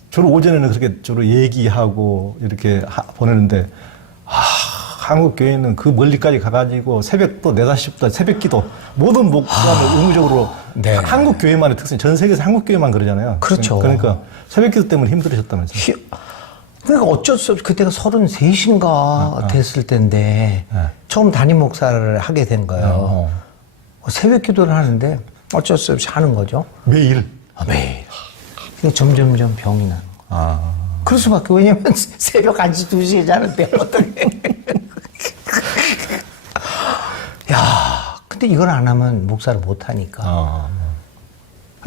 주로 오전에는 그렇게 주로 얘기하고 이렇게 보내는데 한국 교회는 그 멀리까지 가가지고 새벽도 4, 5시부터 새벽 기도 모든 목사를 의무적으로 네. 한국 교회만의 특성 전 세계에서 한국 교회만 그러잖아요. 그렇죠. 그러니까 새벽 기도 때문에 힘들으셨다면서요. 그러니까 어쩔 수 없이 그때가 33인가 됐을 때인데 처음 담임 목사를 하게 된 거예요. 새벽 기도를 하는데 어쩔 수 없이 하는 거죠. 매일. 매일. 근데 점점점 병이 나는 거예요. 그럴 수밖에. 왜냐면 새벽 1시, 2시에 자는데 어떻게. 야, 근데 이걸 안 하면 목사를 못 하니까.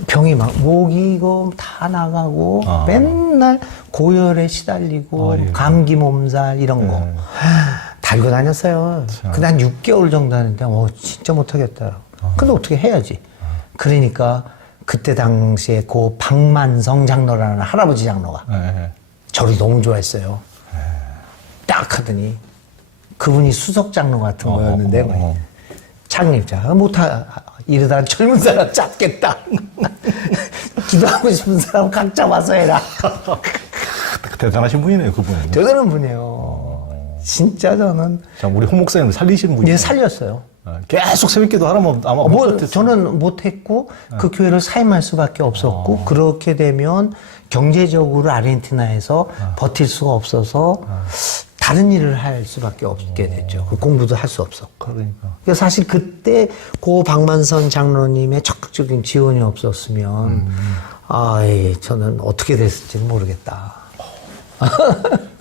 병이 막 목이 이거 다 나가고 맨날 고열에 시달리고 감기 몸살 이런 거 달고 다녔어요. 근데 한 6개월 정도 하는데 진짜 못하겠다. 근데 어떻게 해야지. 그러니까 그때 당시에 고 박만성 장로라는 할아버지 장로가 저를 너무 좋아했어요. 딱 하더니 그분이 수석 장로 같은 거였는데 창립자 이러다 젊은 사람 잡겠다. 기도하고 싶은 사람 각자 와서 해라. 대단하신 분이네요, 그분은. 대단한 분이에요. 진짜 저는. 자, 우리 홍 목사님을 살리시는 분이에요. 예, 살렸어요. 계속 새벽 기도 하라면 아마 저는 못했고 그 교회를 사임할 수밖에 없었고 그렇게 되면 경제적으로 아르헨티나에서 버틸 수가 없어서 다른 일을 할 수밖에 없게 됐죠. 그 공부도 할 수 없었고. 그러니까. 사실 그때 고 박만선 장로님의 적극적인 지원이 없었으면 저는 어떻게 됐을지는 모르겠다.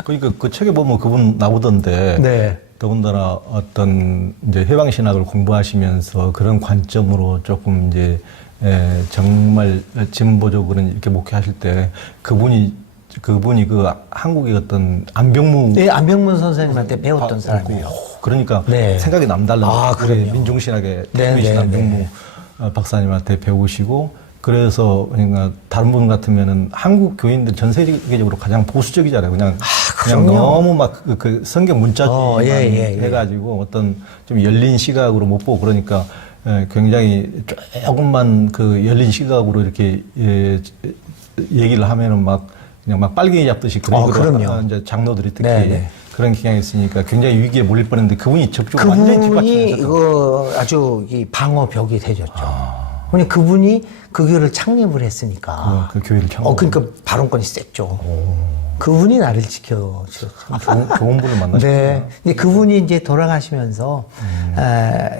그러니까 그 책에 보면 그분 나오던데. 네. 더군다나 어떤 이제 해방신학을 공부하시면서 그런 관점으로 조금 이제 정말 진보적으로 이렇게 목회하실 때 그분이 그 한국의 어떤 안병무. 네, 안병문 선생님한테 배웠던 사람이에요. 그러니까 네. 생각이 남달라. 그럼요. 민중신학의 네, 대표이신 네, 안병무 박사님한테 배우시고 그래서 그러니까 다른 분 같으면은 한국 교인들 전 세계적으로 가장 보수적이잖아요. 그냥 너무 막 그 성경 문자지만 해가지고 어떤 좀 열린 시각으로 못 보고 그러니까 굉장히 조금만 그 열린 시각으로 이렇게 얘기를 하면은 그냥 막 빨갱이 잡듯이 그런 그럼요. 이제 장로들이 특히 그런 경향이 있으니까 굉장히 위기에 몰릴 뻔했는데 그분이 적극적으로 완전히 그분이 뒷받침해서 아주 이 방어벽이 되셨죠. 왜냐면 그분이 그 교회를 창립을 했으니까. 그 교회를 창립. 그러니까 발언권이 셌죠. 그분이 나를 지켜주셨죠. 좋은 분을 만나셨구나. 네. 근데 그분이 이제 돌아가시면서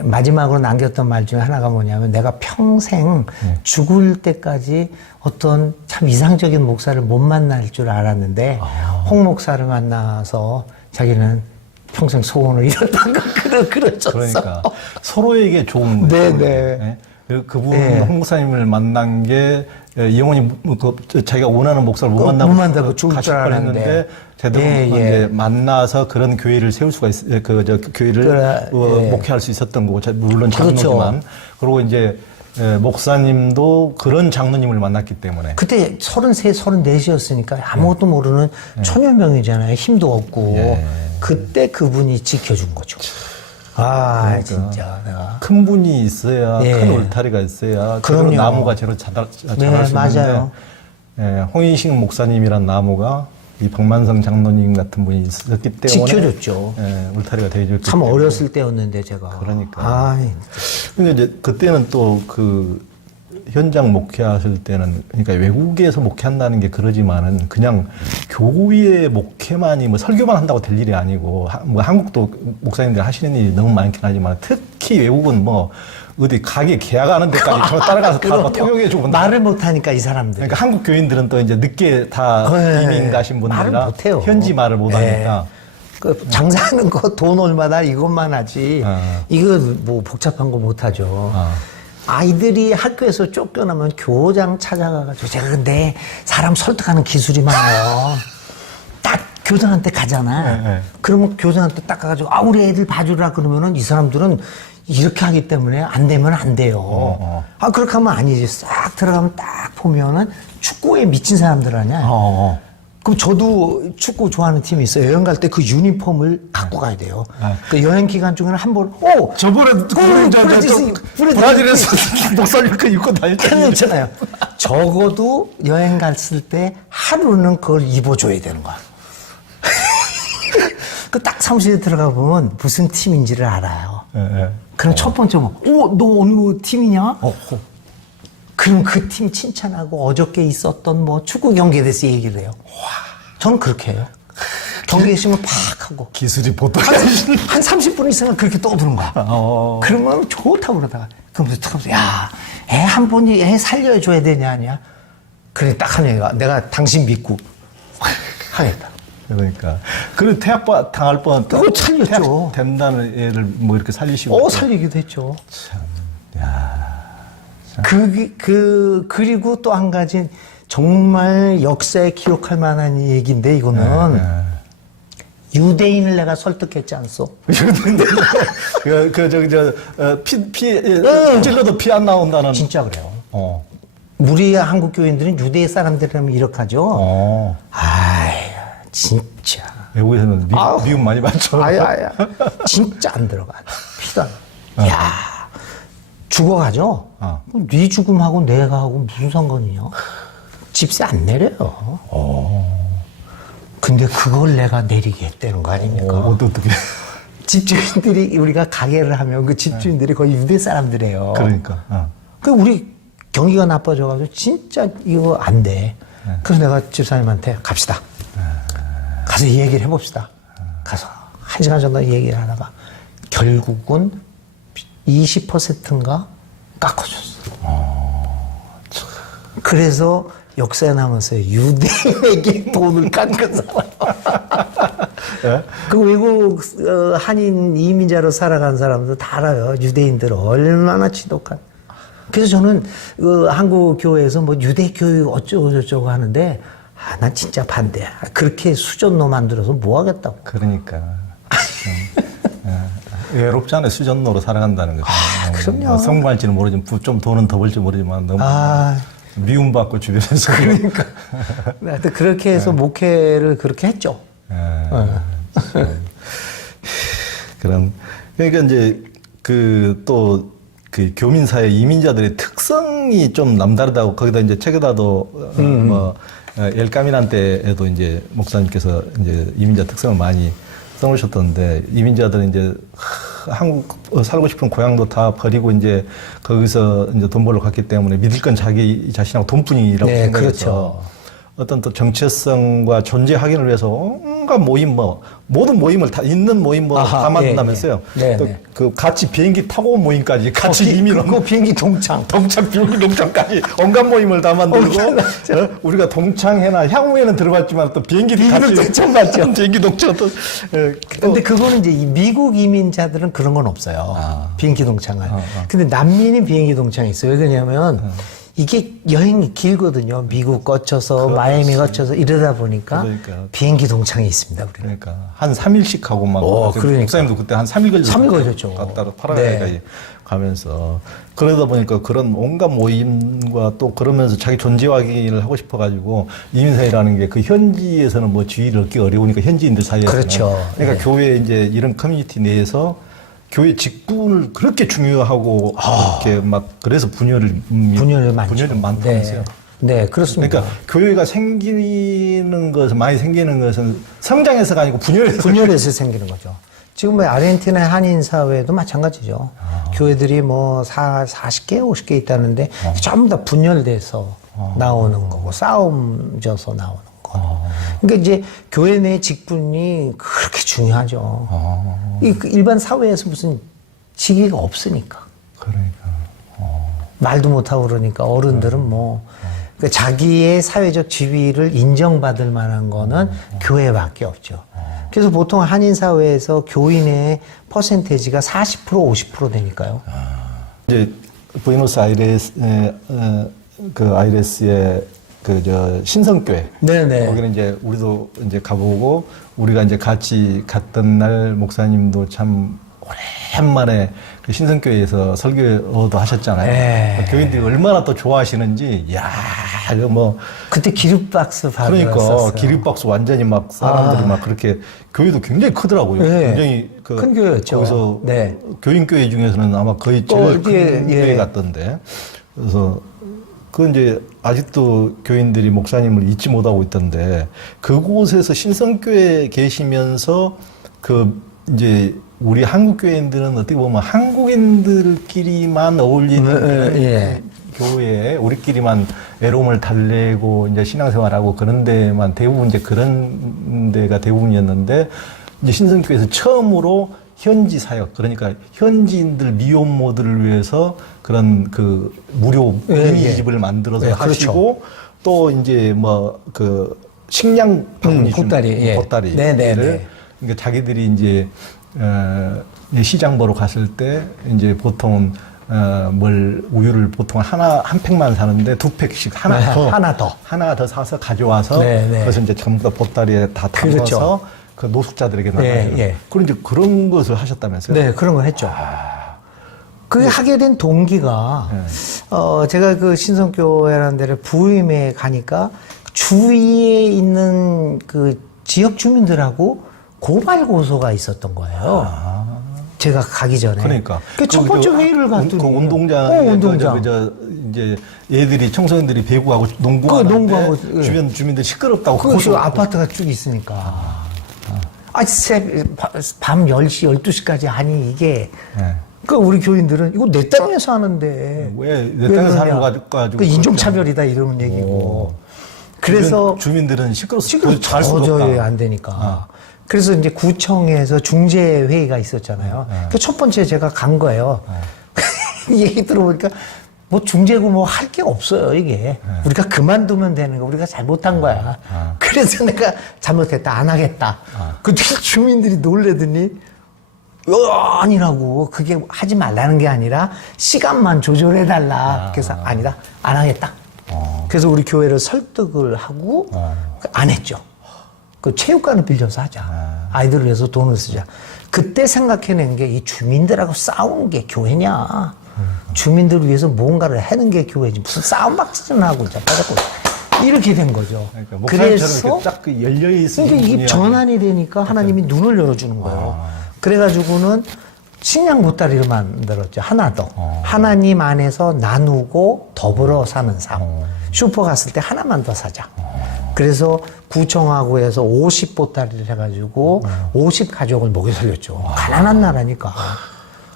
마지막으로 남겼던 말 중에 하나가 뭐냐면 내가 평생 죽을 때까지 어떤 참 이상적인 목사를 못 만날 줄 알았는데 홍 목사를 만나서 자기는 평생 소원을 이뤘다고 그러셨어. 그러니까 서로에게 좋은 거죠. 네네. 그분 홍 목사님을 만난 게 영원히 자기가 원하는 목사를 못 만나고 죽을 줄 알았는데 제대로 이제 만나서 그런 교회를 세울 수가 교회를 목회할 수 있었던 거고 물론 장로지만 그리고 이제 목사님도 그런 장로님을 만났기 때문에 그때 33, 34이었으니까 아무것도 모르는 초년병이잖아요. 힘도 없고 그때 그분이 지켜준 거죠. 그러니까 진짜 내가 큰 분이 있어야 큰 울타리가 있어야 그런 나무가 제로 자랄 수 있는데 맞아요. 홍인식 목사님이란 나무가 이 박만성 장로님 같은 분이 있었기 때문에 지켜줬죠. 울타리가 되어줬기 참 때문에. 어렸을 때였는데 제가 그러니까. 근데 이제 그때는 또 그 현장 목회하실 때는 그러니까 외국에서 목회한다는 게 그러지만은 그냥 교회의 목회만이 뭐 설교만 한다고 될 일이 아니고 뭐 한국도 목사님들이 하시는 일이 너무 많긴 하지만 특히 외국은 뭐 어디 가게 계약하는 데까지 저 따라가서 다 통역해 주고 말을 못하니까 이 사람들. 그러니까 한국 교인들은 또 이제 늦게 다 이민 가신 분들이라 말을 못해요. 현지 말을 못하니까. 그 장사하는 거 돈 얼마다 이것만 하지. 이거 뭐 복잡한 거 못하죠. 아이들이 학교에서 쫓겨나면 교장 찾아가가지고 제가 근데 사람 설득하는 기술이 많아요. 딱 교장한테 가잖아. 그러면 교장한테 딱 가가지고 우리 애들 봐주라 그러면은 이 사람들은 이렇게 하기 때문에 안 되면 안 돼요. 그렇게 하면 아니지. 싹 들어가면 딱 보면은 축구에 미친 사람들 아니야. 그럼 저도 축구 좋아하는 팀이 있어요. 여행 갈 때 그 유니폼을 갖고 가야 돼요. 그 여행 기간 중에는 한 번, 저번에 브라질에서 목사님 그 입고 다녔잖아요. 있잖아요. 적어도 여행 갔을 때 하루는 그걸 입어줘야 되는 거야. 그 딱 사무실에 들어가 보면 무슨 팀인지를 알아요. 그럼 첫 번째 너 어느 팀이냐? 그럼 그 팀 칭찬하고 어저께 있었던 뭐 축구 경기에 대해서 얘기를 해요. 저는 그렇게 해요. 경기 있으면 팍 하고. 기술이 보통 한 30분 있으면 그렇게 떠드는 거야. 그러면 좋다고 그러다가. 그러면서 애 한 번이 애 살려줘야 되냐, 아니야? 그래, 딱 하는 애가 내가 당신 믿고 하겠다. 그러니까. 그리고 퇴학 당할 뻔. 그거 살렸죠. 된다는 애를 뭐 이렇게 살리시고. 살리기도 했죠. 참, 야. 그리고 또 한 가지 정말 역사에 기록할 만한 얘기인데 이거는 유대인을 내가 설득했지 않소? 찔러도 피 안 나온다는. 진짜 그래요. 우리 한국 교인들은 유대 사람들이라면 이렇게 하죠. 진짜. 외국에서는 미움 많이 받죠. 진짜 안 들어가. 피도 안. 죽어가죠? 네 죽음하고 내가 하고 무슨 상관이냐? 집세 안 내려요. 근데 그걸 내가 내리게 했다는 거 아닙니까? 어떻게? 집주인들이, 우리가 가게를 하면 그 집주인들이 거의 유대 사람들이에요. 그러니까. 그 우리 경기가 나빠져가지고 진짜 이거 안 돼. 그래서 내가 집사님한테 갑시다. 가서 얘기를 해봅시다. 가서 1시간 정도 얘기를 하다가 결국은 20%인가 깎아줬어. 그래서 역사에 남았어요. 유대인에게 돈을 깎은 사람. 그 외국 한인 이민자로 살아간 사람들 다 알아요. 유대인들 얼마나 지독한. 그래서 저는 한국 교회에서 뭐 유대 교육 어쩌고 저쩌고 하는데 난 진짜 반대야. 그렇게 수전노 만들어서 뭐 하겠다고. 그러니까. 외롭잖아요. 수전노로 살아간다는 거. 그럼요. 성공할지는 모르지만, 좀 돈은 더 벌지 모르지만, 너무 미움받고 주변에서. 그러니까. 하여튼 그렇게 해서 목회를 그렇게 했죠. 그러니까 이제, 교민사회 이민자들의 특성이 좀 남다르다고, 거기다 이제 책에다도, 엘카미난 때에도 이제 목사님께서 이제 이민자 특성을 많이 써놓으셨던데, 이민자들은 이제 한국 살고 싶은 고향도 다 버리고 이제 거기서 이제 돈 벌러 갔기 때문에 믿을 건 자기 자신하고 돈뿐이라고 생각해서 그렇죠. 어떤 또 정체성과 존재 확인을 위해서 온갖 모임 모든 모임을 다 있는 모임 다 만든다면서요. 또 그 같이 비행기 타고 온 모임까지 같이 이민을 그 비행기 동창 비행기 동창까지 온갖 모임을 다 만들고 우리가 동창회나 향후에는 들어봤지만 또 비행기 동창 맞죠. 비행기 동창 또. 근데 그거는 이제 미국 이민자들은 그런 건 없어요. 비행기 동창을. 근데 난민이 비행기 동창이 있어요. 왜 그러냐면 이게 여행이 길거든요. 미국 거쳐서 그렇지. 마이애미 거쳐서 이러다 보니까 그러니까. 비행기 동창이 있습니다. 우리는. 그러니까 한 3일씩 하고 막 그러니까. 목사님도 그때 한 3일 걸렸어요. 3일 걸렸죠. 갔다 파라과이까지 가면서 그러다 보니까 그런 온갖 모임과 또 그러면서 자기 존재 확인을 하고 싶어가지고 이민사회라는 게 그 현지에서는 뭐 지위를 얻기 어려우니까 현지인들 사이에서 그렇죠. 그러니까 교회 이제 이런 커뮤니티 내에서 교회 직분을 그렇게 중요하고 이렇게 막 그래서 분열을 많죠. 많다면서요. 네, 그렇습니다. 그러니까 교회가 생기는 것은 많이 생기는 것은 성장해서가 아니고 분열해서 생기는 거죠. 지금 뭐 아르헨티나 한인 사회도 마찬가지죠. 교회들이 뭐 40개, 50개 있다는데 전부 다 분열돼서 나오는 거고 싸움져서 나오는 거. 그러니까 이제 교회 내 직분이 그렇게 중요하죠. 일반 사회에서 무슨 직위가 없으니까. 그러니까. 말도 못하고 그러니까 어른들은 뭐 그러니까 자기의 사회적 지위를 인정받을 만한 거는 교회밖에 없죠. 그래서 보통 한인 사회에서 교인의 퍼센테이지가 40% 50% 되니까요. 이제 부에노스아이레스 그 아이레스의 그 저 신성교회. 네네. 거기는 이제 우리도 이제 가보고 우리가 이제 같이 갔던 날 목사님도 참 오랜만에 그 신성교회에서 설교도 하셨잖아요. 네. 교인들이 얼마나 또 좋아하시는지, 야, 이거 뭐. 그때 기립박수 받았었어요. 그러니까 기립박수 완전히 막 사람들이 막 그렇게 교회도 굉장히 크더라고요. 네. 굉장히 큰 교회였죠. 거기서 네. 교인교회 중에서는 아마 거의 제일 큰 교회 같던데. 그래서 그 이제 아직도 교인들이 목사님을 잊지 못하고 있던데 그곳에서 신성교회에 계시면서 그 이제 우리 한국 교인들은 어떻게 보면 한국인들끼리만 어울리는 교회에 우리끼리만 외로움을 달래고 이제 신앙생활하고 그런 데만 대부분 이제 그런 데가 대부분이었는데 이제 신성교회에서 처음으로 현지 사역 그러니까 현지인들 미혼모들을 위해서 그런 그 무료 어린이집을 만들어서 하시고 그렇죠. 또 이제 뭐 그 식량 바구니 보따리 보따리를 그러니까 자기들이 이제 시장 보러 갔을 때 이제 보통 우유를 보통 한 팩만 사는데 2팩씩 하나 더 사서 가져와서 그래서 이제 전부 다 보따리에 다 담아서 그렇죠. 그 노숙자들에게 나눠줘요. 그런 이제 그런 것을 하셨다면서요? 네, 그런 걸 했죠. 그게 하게 된 동기가 제가 그 신성교회라는 데를 부임에 가니까 주위에 있는 그 지역 주민들하고 고발 고소가 있었던 거예요. 제가 가기 전에. 그러니까. 첫 번째 회의를 갔더니. 그 운동장. 이제 애들이, 청소년들이 배구하고 농구하고 주변 주민들 시끄럽다고. 그 아파트가 쭉 있으니까. 밤 10시, 12시까지 하니 이게. 그러니까 우리 교인들은 이거 내 땅에서 하는데. 왜 내 땅에서 하는 거 가지고. 그 인종차별이다 이런 얘기고. 그래서. 주민들은 시끄러워서 잘 도저히 안 되니까. 그래서 이제 구청에서 중재회의가 있었잖아요. 그 첫 번째 제가 간 거예요. 얘기 들어보니까 뭐 중재고 뭐 할 게 없어요, 이게. 우리가 그만두면 되는 거, 우리가 잘못한 거야. 그래서 내가 잘못했다, 안 하겠다. 그때 주민들이 놀래더니, 아니라고. 그게 하지 말라는 게 아니라 시간만 조절해달라. 그래서 아니다, 안 하겠다. 그래서 우리 교회를 설득을 하고 안 했죠. 그 체육관을 빌려서 하자. 아이들을 위해서 돈을 쓰자. 그때 생각해낸 게 이 주민들하고 싸우는 게 교회냐. 주민들을 위해서 뭔가를 하는 게 교회지. 무슨 싸움박질은 하고 이렇게 된 거죠. 그러니까 그래서 딱 열려있으신 그러니까 이게 전환이 되니까 하나님이 눈을 열어주는 거예요. 그래가지고는 식량 보따리를 만들었죠. 하나 더. 하나님 안에서 나누고 더불어 사는 삶. 슈퍼 갔을 때 하나만 더 사자. 그래서 구청하고 해서 50보따리를 해가지고 50가족을 먹여 살렸죠. 가난한 나라니까.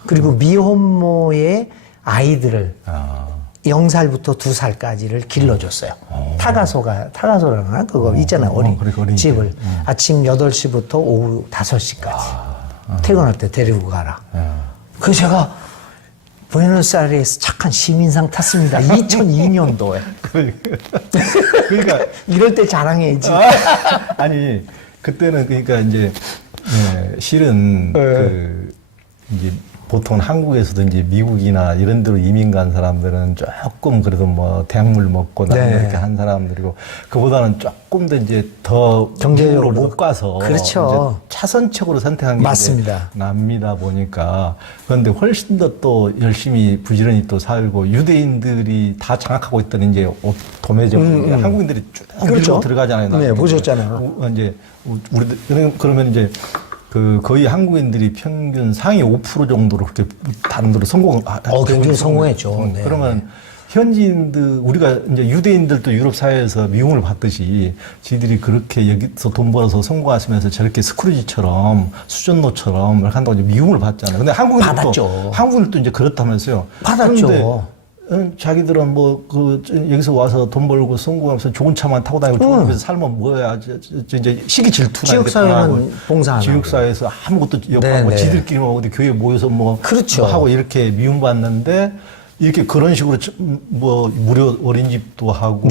그리고 미혼모의 아이들을 0살부터 2살까지를 길러줬어요. 타가소라나 그거 있잖아요. 어린이집을. 아침 8시부터 오후 5시까지. 퇴근할 때 데리고 가라. 그래서 제가 부에노스아이레스 착한 시민상 탔습니다. 2002년도에. 그러니까 이럴 때 자랑해야지. 아니 그때는 그러니까 이제 실은 그 이제 보통 한국에서도 이제 미국이나 이런 데로 이민 간 사람들은 조금 그래도 뭐 대학물 먹고 네. 이렇게 한 사람들이고 그보다는 조금 더 이제 더 경제적으로 못 가서 그렇죠. 이제 차선책으로 선택한 게 맞습니다. 이제 납니다 보니까 그런데 훨씬 더 또 열심히 부지런히 또 살고 유대인들이 다 장악하고 있던 이제 옷 도매점 한국인들이 쭉 그렇죠. 들어가잖아요. 네, 보셨잖아요. 이제 우리들 그러면 이제 그 거의 한국인들이 평균 상위 5% 정도로 그렇게 단도로 굉장히 성공했죠. 네. 그러면 현지인들 우리가 이제 유대인들도 유럽 사회에서 미움을 받듯이 지들이 그렇게 여기서 돈 벌어서 성공하시면서 저렇게 스크루지처럼 수전노처럼 이렇게 한다고 이제 미움을 받잖아요. 근데 한국인들도 이제 그렇다면서요. 받았죠. 그런데 자기들은 뭐 여기서 와서 돈 벌고 성공하면서 좋은 차만 타고 다니고 좋은 집에서 살면 뭐야 이제 시기 질투나 지역사회는 봉사 안 하고. 지역사회에서 아무것도 욕하고 지들끼리 뭐 어디 교회 모여서 뭐 그렇죠. 뭐 하고 이렇게 미움받는데 이렇게 그런 식으로 뭐 무료 어린이집도 하고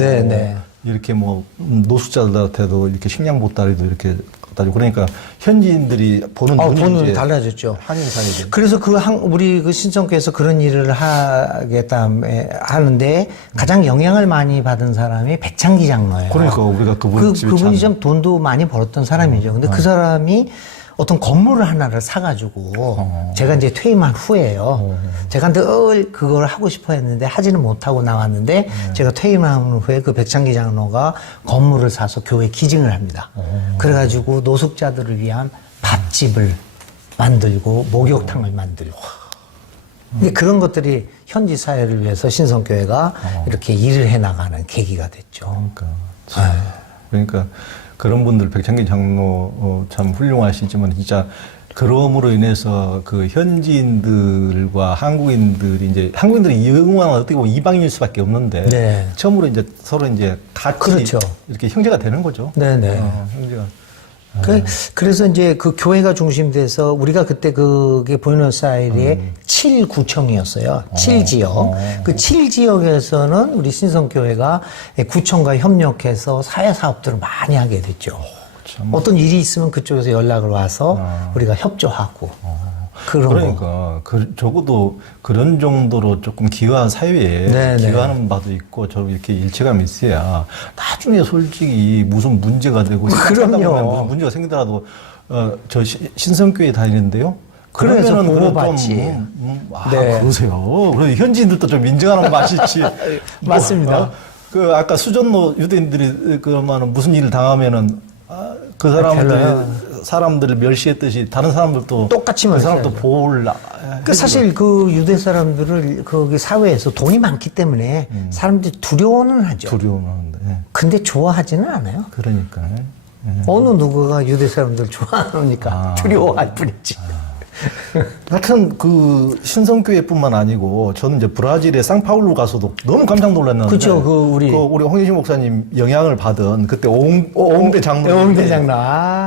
이렇게 뭐 노숙자들한테도 이렇게 식량 보따리도 이렇게 따지고 그러니까 현지인들이 보는 눈이 달라졌죠. 한인사회죠. 그래서 우리 그 신성교에서 그런 일을 하는데 가장 영향을 많이 받은 사람이 백창기 장로예요. 그러니까 우리가 그분이 좀 돈도 많이 벌었던 사람이죠. 근데 그 사람이 어떤 건물을 하나를 사가지고 제가 이제 퇴임한 후에요. 제가 늘 그걸 하고 싶어 했는데 하지는 못하고 나왔는데 제가 퇴임한 후에 그 백창기 장로가 건물을 사서 교회 기증을 합니다. 그래가지고 노숙자들을 위한 밥집을 만들고 목욕탕을 만들고 근데 그런 것들이 현지 사회를 위해서 신성교회가 이렇게 일을 해나가는 계기가 됐죠. 그러니까 그런 분들 백창기 장로 참 훌륭하시지만 진짜 그럼으로 인해서 그 현지인들과 한국인들이 이응만 어떻게 보면 이방인일 수밖에 없는데 처음으로 이제 서로 이제 같이 이렇게 형제가 되는 거죠. 형제가. 그래서 이제 그 교회가 중심돼서 우리가 그때 그게 부에노스아이레스의 7구청이었어요. 7지역. 그 7지역에서는 우리 신성교회가 구청과 협력해서 사회사업들을 많이 하게 됐죠. 어떤 일이 있으면 그쪽에서 연락을 와서 우리가 협조하고. 그러니까 적어도 그런 정도로 조금 기여한 사회에 기여하는 바도 있고 저 이렇게 일체감이 있어야 나중에 솔직히 무슨 문제가 되고 그럼요. 무슨 문제가 생기더라도 저 신성교회 다니는데요. 그래서 보호받지. 그러세요. 그래서 현지인들도 좀 인정하는 맛이 있지. 맞습니다. 그 아까 수전노 유대인들이 그러면 무슨 일을 당하면은 그 사람들을 멸시했듯이 다른 사람들도 똑같이 그 사람도 보호를 사실 그 유대 사람들을 거기 사회에서 돈이 많기 때문에 사람들이 두려워는 하죠. 두려워하는데. 근데 좋아하지는 않아요. 그러니까. 어느 누구가 유대 사람들 좋아하니까 두려워할 뿐이지. 하여튼 그 신성교회뿐만 아니고 저는 이제 브라질의 상파울루 가서도 너무 깜짝 놀랐는데 그렇죠. 우리 홍희신 목사님 영향을 받은 그때 옹대 장로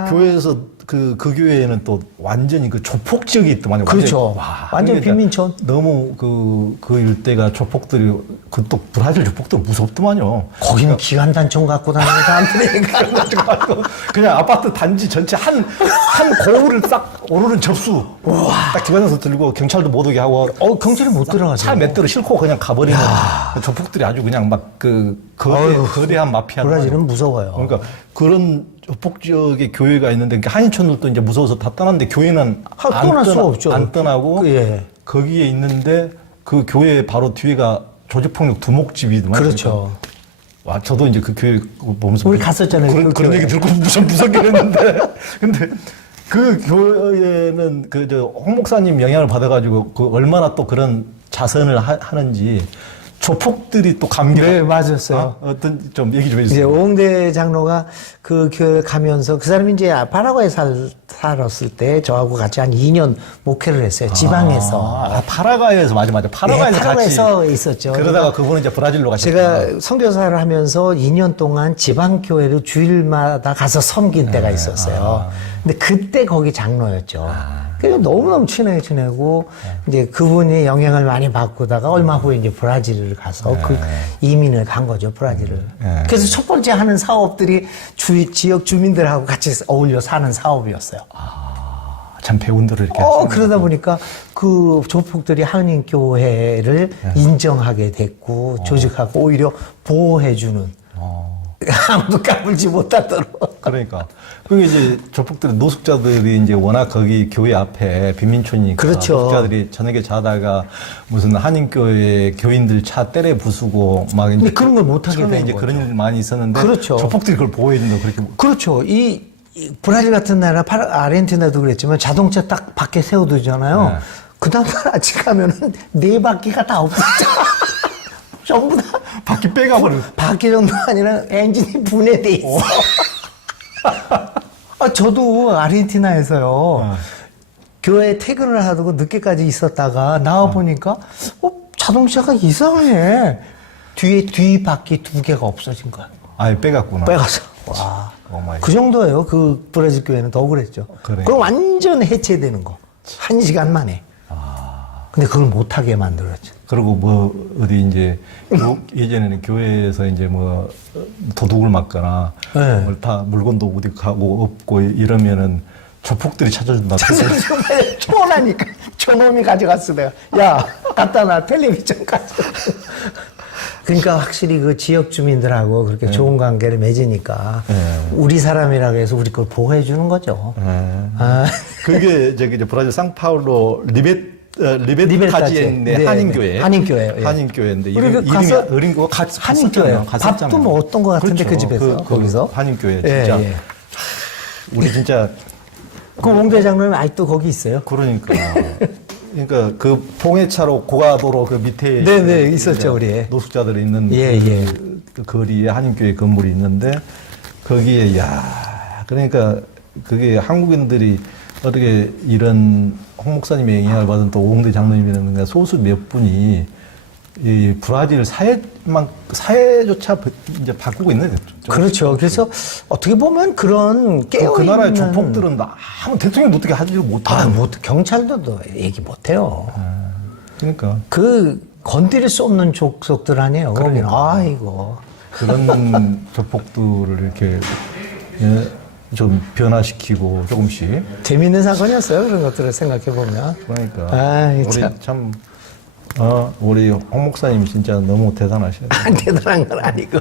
교회에서 그 교회에는 또 완전히 그 조폭 지역이 있더만요. 그렇죠. 완전 빈민촌. 너무 그 일대가 조폭들이 또 브라질 조폭들 무섭더만요. 거기는 기관단총 갖고 다니는 사람들이니까. 그냥 아파트 단지 전체 한 고울을 싹 오르는 접수. 딱 기관에서 들고 경찰도 못 오게 하고. 경찰이 못 들어가죠. 차 몇 대로 싣고 그냥 가버리는 조폭들이 아주 그냥 막 거대한 마피아. 브라질은 무서워요. 그러니까 그런 조폭 지역에 교회가 있는데 한인촌들도 이제 무서워서 다 떠났는데 교회는 안 떠나고 거기에 있는데 그 교회 바로 뒤에가 조직폭력 두목집이더만. 그렇죠. 와, 저도 이제 그 교회 보면서 우리 갔었잖아요. 그런 얘기 듣고 무섭긴 했는데 근데 그 교회는 홍 목사님 영향을 받아가지고 그 얼마나 또 그런 자선을 하는지. 조폭들이 또 감격. 네, 맞았어요. 어떤 좀 얘기 좀 해주세요. 이제 옹대 장로가 그 교회 가면서 그 사람이 이제 파라과이에 살았을 때 저하고 같이 한 2년 목회를 했어요. 지방에서. 파라과이에서 맞아. 파라과이에서 같이 있었죠. 그러다가 그분은 이제 브라질로 가셨구나. 제가 선교사를 하면서 2년 동안 지방 교회로 주일마다 가서 섬긴 때가 있었어요. 근데 그때 거기 장로였죠. 그래서 너무너무 친하고, 이제 그분이 영향을 많이 받고다가 얼마 후에 이제 브라질을 가서 이민을 간 거죠, 브라질을. 그래서 첫 번째 하는 사업들이 지역 주민들하고 같이 어울려 사는 사업이었어요. 참 배운들을 이렇게 하시는 그러다 보니까 그 조폭들이 한인교회를 인정하게 됐고 조직하고 오히려 보호해주는 아무도 까불지 못하도록. 그러니까. 그게 이제 조폭들이 노숙자들이 이제 워낙 거기 교회 앞에 빈민촌이니까. 그렇죠. 노숙자들이 저녁에 자다가 무슨 한인교회 교인들 차 때려 부수고 막 이제 그런 걸 못하게 처음에 되는 이제 거죠. 그런 일 많이 있었는데. 그렇죠. 조폭들이 그걸 보호해준다 그렇게. 그렇죠. 이 브라질 같은 나라, 아르헨티나도 그랬지만 자동차 딱 밖에 세워두잖아요. 네. 그 다음날 아침 가면은 네 바퀴가 다 없어져. 전부 다 바퀴 빼가버려. 바퀴 정도가 아니라 엔진이 분해돼 있어. 저도 아르헨티나에서요. 교회 퇴근을 하고 늦게까지 있었다가 나와 보니까 자동차가 이상해. 뒤에 뒤 바퀴 2개가 없어진 거야. 아예 빼갔구나. 빼가서. 와. 오마이. 그 정도예요. 그 브라질 교회는 더 그랬죠. 그래. 그럼 완전 해체되는 거. 1시간 만에. 근데 그걸 못하게 만들었죠. 그리고 뭐 어디 이제 예전에는 교회에서 이제 뭐 도둑을 맞거나 네. 뭘 다 물건도 어디 가고 없고 이러면은 조폭들이 찾아준다. 정말 초라니까 저놈이 가져갔어 내가. 야 갖다 놔 텔레비전 가져. 그러니까 확실히 그 지역 주민들하고 그렇게 좋은 관계를 맺으니까 우리 사람이라고 해서 우리 걸 보호해 주는 거죠. 그게 저기 이제 브라질 상파울로 리베타지에 있는 네, 한인교회. 한인교회. 예. 한인교회인데 우리 이름이 가서 어린고 한인교회. 밥도 먹었던 것 같은데 그 집에서 거기서. 한인교회 진짜 예. 우리 진짜 그 옹대장로님 아직도 거기 있어요. 그러니까 그 봉해차로 고가도로 그 밑에 네네 있었죠 우리. 노숙자들이 있는 그 거리에 한인교회 건물이 있는데 거기에 그러니까 그게 한국인들이 어떻게 이런 홍 목사님의 영향을 받은 또 오홍대 장로님이라는 소수 몇 분이 이 브라질 사회조차 이제 바꾸고 있는 거죠. 그렇죠. 그래서 어떻게 보면 그런 깨어 그 나라의 조폭들은 아무 대통령 어떻게 하지를 못하고. 경찰도 얘기 못해요. 그러니까 그 건드릴 수 없는 족속들 아니에요. 그러니까. 아이고. 그런 조폭들을 이렇게 좀 변화시키고 조금씩. 재밌는 사건이었어요. 그런 것들을 생각해 보면. 그러니까 우리 참 우리 홍 목사님이 진짜 너무 대단하시네요. 대단한 건 아니고.